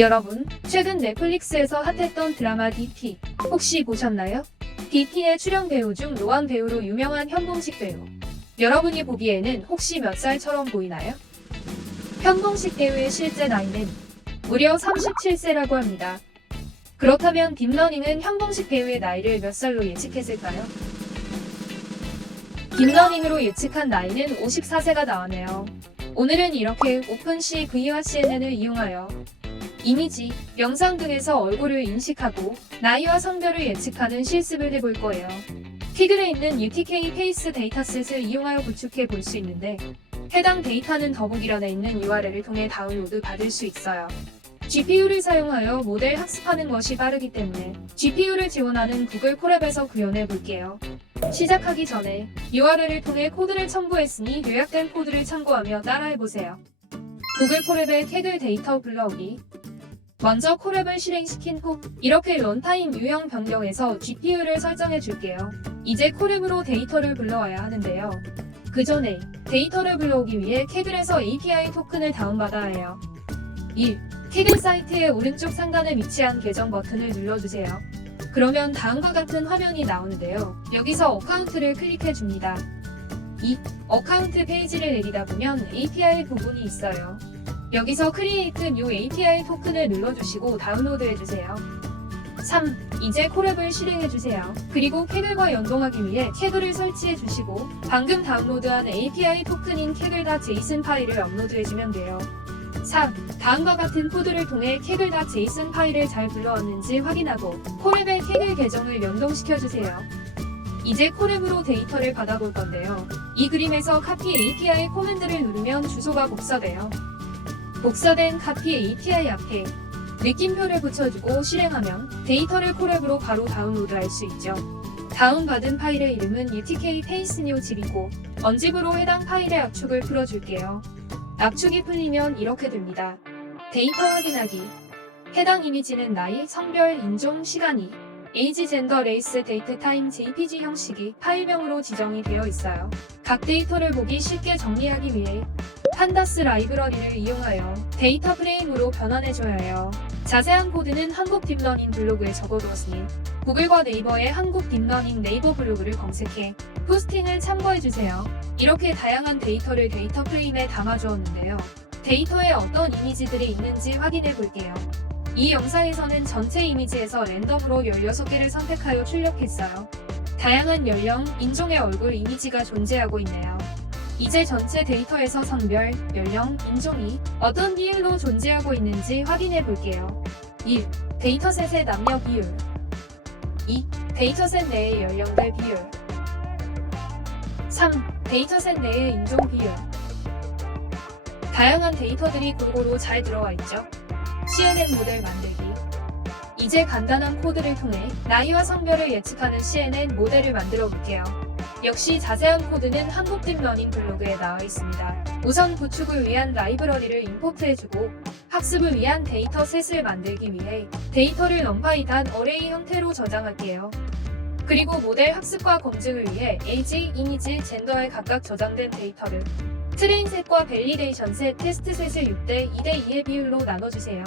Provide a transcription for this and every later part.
여러분, 최근 넷플릭스에서 핫했던 드라마 DP 혹시 보셨나요? DP의 출연 배우 중 로한 배우로 유명한 현봉식 배우. 여러분이 보기에는 혹시 몇 살처럼 보이나요? 현봉식 배우의 실제 나이는 무려 37세라고 합니다. 그렇다면 딥러닝은 현봉식 배우의 나이를 몇 살로 예측했을까요? 딥러닝으로 예측한 나이는 54세가 나왔네요. 오늘은 이렇게 오픈C V와 CNN을 이용하여 이미지, 영상 등에서 얼굴을 인식하고 나이와 성별을 예측하는 실습을 해볼 거예요. 티글에 있는 UTK 페이스 데이터셋을 이용하여 구축해 볼 수 있는데 해당 데이터는 더보기란에 있는 URL을 통해 다운로드 받을 수 있어요. GPU를 사용하여 모델 학습하는 것이 빠르기 때문에 GPU를 지원하는 구글 콜앱에서 구현해 볼게요. 시작하기 전에 URL을 통해 코드를 첨부했으니 요약된 코드를 참고하며 따라해보세요. 구글 콜앱의 캐글 데이터 불러오기. 먼저 콜앱을 실행시킨 후 이렇게 런타임 유형 변경해서 GPU를 설정해 줄게요. 이제 콜앱으로 데이터를 불러와야 하는데요. 그 전에 데이터를 불러오기 위해 캐글에서 API 토큰을 다운받아야 해요. 1. 캐글 사이트의 오른쪽 상단에 위치한 계정 버튼을 눌러주세요. 그러면 다음과 같은 화면이 나오는데요. 여기서 어카운트를 클릭해 줍니다. 2. 어카운트 페이지를 내리다 보면 API 부분이 있어요. 여기서 Create New API 토큰을 눌러주시고 다운로드해주세요. 3. 이제 콜앱을 실행해주세요. 그리고 캐글과 연동하기 위해 캐글을 설치해주시고 방금 다운로드한 API 토큰인 캐글.json 파일을 업로드해주면 돼요. 4. 다음과 같은 코드를 통해 캐글.json 파일을 잘 불러왔는지 확인하고 콜앱의 캐글 계정을 연동시켜주세요. 이제 콜앱으로 데이터를 받아볼 건데요. 이 그림에서 Copy API 코맨드를 누르면 주소가 복사돼요. 복사된 Copy API 앞에 느낌표를 붙여주고 실행하면 데이터를 콜앱으로 바로 다운로드할 수 있죠. 다운받은 파일의 이름은 UTK 페이스 뉴 집이고 언집으로 해당 파일의 압축을 풀어줄게요. 압축이 풀리면 이렇게 됩니다. 데이터 확인하기. 해당 이미지는 나이, 성별, 인종, 시간이 에이지, 젠더, 레이스, 데이트, 타임, JPG 형식이 파일명으로 지정이 되어 있어요. 각 데이터를 보기 쉽게 정리하기 위해 판다스 라이브러리를 이용하여 데이터 프레임으로 변환해줘야 해요. 자세한 코드는 한국 딥러닝 블로그에 적어두었으니 구글과 네이버의 한국 딥러닝 네이버 블로그를 검색해 포스팅을 참고해주세요. 이렇게 다양한 데이터를 데이터 프레임에 담아주었는데요. 데이터에 어떤 이미지들이 있는지 확인해 볼게요. 이 영상에서는 전체 이미지에서 랜덤으로 16개를 선택하여 출력했어요. 다양한 연령, 인종의 얼굴 이미지가 존재하고 있네요. 이제 전체 데이터에서 성별, 연령, 인종이 어떤 비율로 존재하고 있는지 확인해 볼게요. 1. 데이터셋의 남녀 비율. 2. 데이터셋 내의 연령별 비율. 3. 데이터셋 내의 인종 비율. 다양한 데이터들이 골고루 잘 들어와 있죠. CNN 모델 만들기. 이제 간단한 코드를 통해 나이와 성별을 예측하는 CNN 모델을 만들어 볼게요. 역시 자세한 코드는 한국 딥러닝 블로그에 나와 있습니다. 우선 구축을 위한 라이브러리를 임포트해주고 학습을 위한 데이터셋을 만들기 위해 데이터를 numpy.array 형태로 저장할게요. 그리고 모델 학습과 검증을 위해 에이지, 이미지, 젠더에 각각 저장된 데이터를 트레인셋과 밸리데이션셋, 테스트셋을 6대 2대2의 비율로 나눠주세요.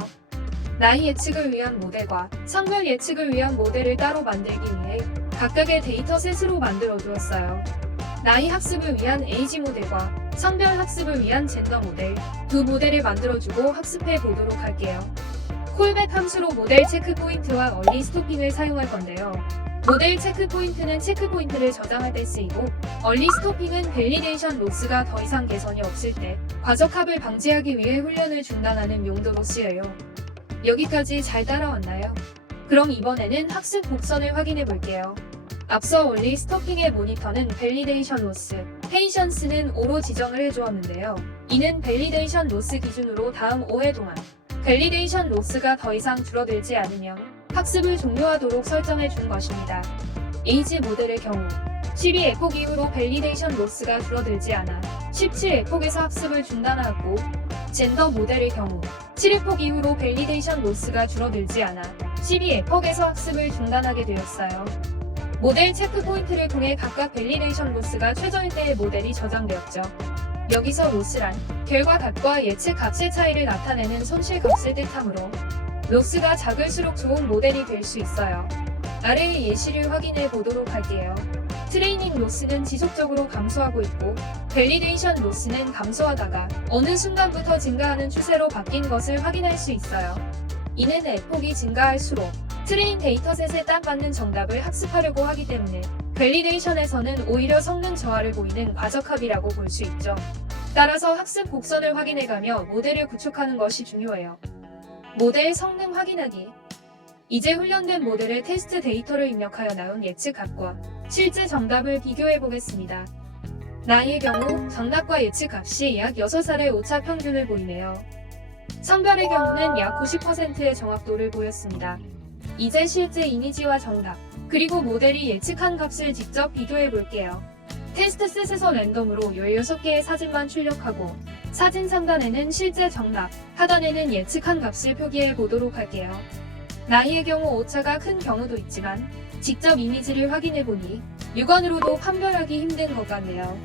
나이 예측을 위한 모델과 성별 예측을 위한 모델을 따로 만들기 위해 각각의 데이터셋으로 만들어 두었어요. 나이 학습을 위한 에이지 모델과 성별 학습을 위한 젠더 모델, 두 모델을 만들어주고 학습해 보도록 할게요. 콜백 함수로 모델 체크 포인트와 얼리 스토핑을 사용할 건데요. 모델 체크 포인트는 체크 포인트를 저장할 때 쓰이고 얼리 스토핑은 밸리데이션 로스가 더 이상 개선이 없을 때 과적합을 방지하기 위해 훈련을 중단하는 용도로 쓰여요. 여기까지 잘 따라왔나요? 그럼 이번에는 학습 곡선을 확인해 볼게요. 앞서 얼리 스토핑의 모니터는 밸리데이션 로스, 페이션스는 5로 지정을 해주었는데요. 이는 밸리데이션 로스 기준으로 다음 5회 동안 밸리데이션 로스가 더 이상 줄어들지 않으면 학습을 종료하도록 설정해 준 것입니다. 에이지 모델의 경우 12 에폭 이후로 밸리데이션 로스가 줄어들지 않아 17 에폭에서 학습을 중단하고 젠더 모델의 경우 7 에폭 이후로 밸리데이션 로스가 줄어들지 않아 12 에폭에서 학습을 중단하게 되었어요. 모델 체크 포인트를 통해 각각 밸리데이션 로스가 최저일 때의 모델이 저장되었죠. 여기서 로스란 결과 값과 예측 값의 차이를 나타내는 손실 값을 뜻하므로 로스가 작을수록 좋은 모델이 될 수 있어요. 아래의 예시를 확인해 보도록 할게요. 트레이닝 로스는 지속적으로 감소하고 있고 밸리데이션 로스는 감소하다가 어느 순간부터 증가하는 추세로 바뀐 것을 확인할 수 있어요. 이는 F폭이 증가할수록 트레인 데이터셋에 딱 맞는 정답을 학습하려고 하기 때문에 밸리데이션에서는 오히려 성능 저하를 보이는 과적합이라고 볼 수 있죠. 따라서 학습 곡선을 확인해가며 모델을 구축하는 것이 중요해요. 모델 성능 확인하기. 이제 훈련된 모델의 테스트 데이터를 입력하여 나온 예측 값과 실제 정답을 비교해 보겠습니다. 나이의 경우 정답과 예측 값이 약 6살의 오차 평균을 보이네요. 성별의 경우는 약 90%의 정확도를 보였습니다. 이제 실제 이미지와 정답, 그리고 모델이 예측한 값을 직접 비교해 볼게요. 테스트셋에서 랜덤으로 16개의 사진만 출력하고 사진 상단에는 실제 정답, 하단에는 예측한 값을 표기해 보도록 할게요. 나이의 경우 오차가 큰 경우도 있지만 직접 이미지를 확인해 보니 육안으로도 판별하기 힘든 것 같네요.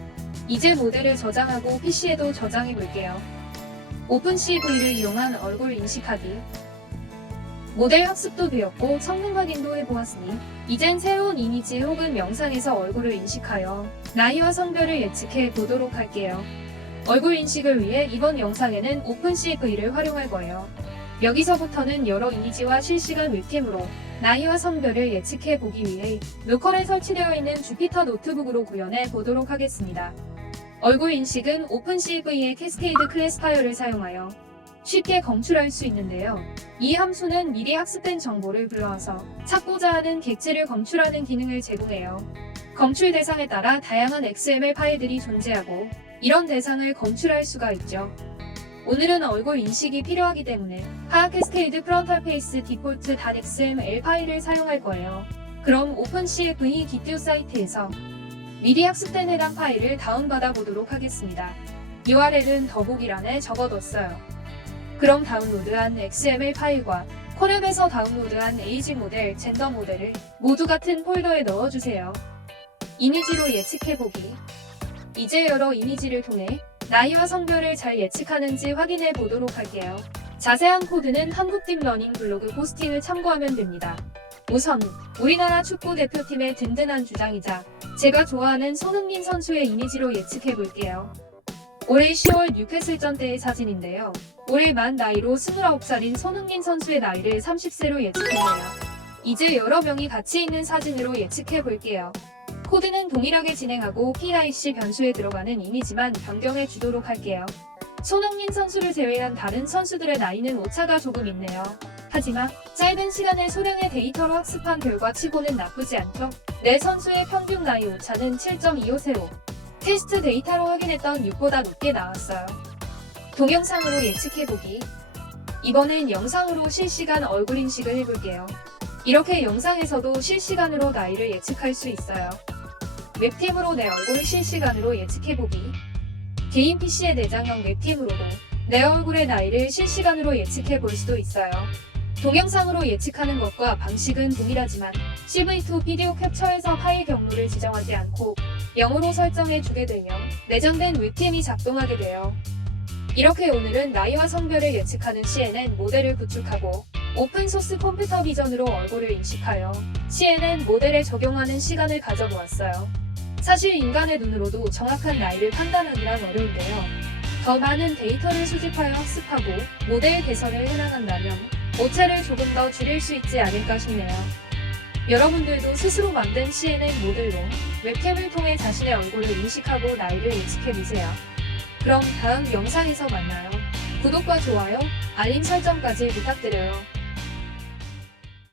이제 모델을 저장하고 PC에도 저장해 볼게요. 오픈CV를 이용한 얼굴 인식하기. 모델 학습도 되었고 성능 확인도 해보았으니 이젠 새로운 이미지 혹은 영상에서 얼굴을 인식하여 나이와 성별을 예측해 보도록 할게요. 얼굴 인식을 위해 이번 영상에는 오픈CV를 활용할 거예요. 여기서부터는 여러 이미지와 실시간 웹캠으로 나이와 성별을 예측해 보기 위해 로컬에 설치되어 있는 주피터 노트북으로 구현해 보도록 하겠습니다. 얼굴 인식은 오픈CV의 캐스케이드 클래스파이어를 사용하여 쉽게 검출할 수 있는데요. 이 함수는 미리 학습된 정보를 불러와서 찾고자 하는 객체를 검출하는 기능을 제공해요. 검출 대상에 따라 다양한 XML 파일들이 존재하고 이런 대상을 검출할 수가 있죠. 오늘은 얼굴 인식이 필요하기 때문에 하하 캐스케이드 프론탈 페이스 디폴트 .xml 파일을 사용할 거예요. 그럼 오픈CV 기튜 사이트에서 미리 학습된 해당 파일을 다운받아 보도록 하겠습니다. URL은 더보기란에 적어뒀어요. 그럼 다운로드한 XML 파일과 콜앱에서 다운로드한 에이지 모델, 젠더 모델을 모두 같은 폴더에 넣어주세요. 이미지로 예측해보기. 이제 여러 이미지를 통해 나이와 성별을 잘 예측하는지 확인해 보도록 할게요. 자세한 코드는 한국팀 러닝 블로그 포스팅을 참고하면 됩니다. 우선 우리나라 축구 대표팀의 든든한 주장이자 제가 좋아하는 손흥민 선수의 이미지로 예측해 볼게요. 올해 10월 뉴캐슬전 때의 사진인데요. 올해 만 나이로 29살인 손흥민 선수의 나이를 30세로 예측했네요. 이제 여러 명이 같이 있는 사진으로 예측해 볼게요. 코드는 동일하게 진행하고 PIC 변수에 들어가는 이미지만 변경해 주도록 할게요. 손흥민 선수를 제외한 다른 선수들의 나이는 오차가 조금 있네요. 하지만 짧은 시간에 소량의 데이터로 학습한 결과 치고는 나쁘지 않죠. 네 선수의 평균 나이 오차는 7.25세로 테스트 데이터로 확인했던 6보다 높게 나왔어요. 동영상으로 예측해보기. 이번엔 영상으로 실시간 얼굴 인식을 해볼게요. 이렇게 영상에서도 실시간으로 나이를 예측할 수 있어요. 웹캠으로 내 얼굴을 실시간으로 예측해보기. 개인 PC의 내장형 웹캠으로도 내 얼굴의 나이를 실시간으로 예측해볼 수도 있어요. 동영상으로 예측하는 것과 방식은 동일하지만 CV2 비디오 캡처에서 파일 경로를 지정하지 않고 0으로 설정해 주게 되면 내장된 웹캠이 작동하게 돼요. 이렇게 오늘은 나이와 성별을 예측하는 CNN 모델을 구축하고 오픈소스 컴퓨터 비전으로 얼굴을 인식하여 CNN 모델에 적용하는 시간을 가져보았어요. 사실 인간의 눈으로도 정확한 나이를 판단하기란 어려운데요. 더 많은 데이터를 수집하여 학습하고 모델 개선을 해나간다면 오차를 조금 더 줄일 수 있지 않을까 싶네요. 여러분들도 스스로 만든 CNN 모델로 웹캠을 통해 자신의 얼굴을 인식하고 나이를 예측해보세요. 그럼 다음 영상에서 만나요. 구독과 좋아요, 알림 설정까지 부탁드려요.